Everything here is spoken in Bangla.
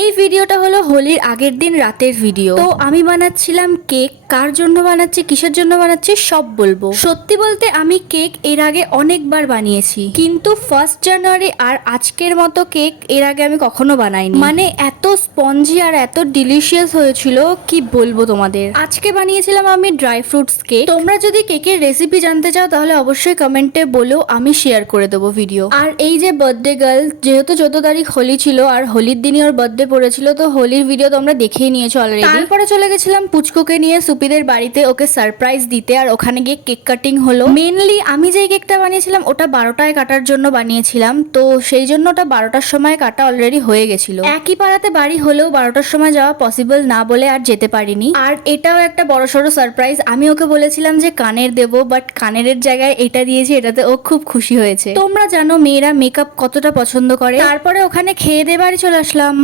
এই ভিডিওটা হলো হোলির আগের দিন রাতের ভিডিও। তো আমি বানাচ্ছিলাম কেক, কার জন্য বানাচ্ছি, কিসের জন্য বানাচ্ছি সব বলবো। সত্যি বলতে আমি কেক এর আগে অনেকবার বানিয়েছি, কিন্তু 1 জানুয়ারি আর আজকের মতো কেক এর আগে আমি কখনো বানাইনি। মানে এত স্পঞ্জি আর এত ডিলিশিয়াস হয়েছিল কি বলবো তোমাদের। আজকে বানিয়েছিলাম আমি ড্রাই ফ্রুটস কেক। তোমরা যদি কেকের রেসিপি জানতে চাও তাহলে অবশ্যই কমেন্টে বলো, আমি শেয়ার করে দেবো ভিডিও। আর এই যে বার্থডে গার্ল, যেহেতু 14 তারিখ হোলি ছিল আর হোলির দিনই ওর বার্থডে পড়েছিল, তো হোলির ভিডিও তোমরা দেখেই নিয়েছো অলরেডি। তারপরে চলে গেছিলাম পুচকুকে নিয়ে সুপিদের বাড়িতে ওকে সারপ্রাইজ দিতে, আর ওখানে গিয়ে কেক কাটিং হলো। মেনলি আমি যে কেকটা বানিয়েছিলাম ওটা 12টায় কাটার জন্য বানিয়েছিলাম, তো সেই জন্য ওটা 12টার সময় কাটা অলরেডি হয়ে গেছিল। একই পাড়াতে বাড়ি হলেও 12টার সময় যাওয়া পসিবল না বলে আর যেতে পারিনি। আর এটাও একটা বড়সড় সারপ্রাইজ। আমি ওকে বলেছিলাম যে কানের দেবো, বাট কানের জায়গায় এটা দিয়েছি, এটাতে ও খুব খুশি হয়েছে। তোমরা জানো মেয়েরা মেকআপ কতটা পছন্দ করে। তারপরে ওখানে খেয়ে দিয়ে বাড়ি চলে আসলাম।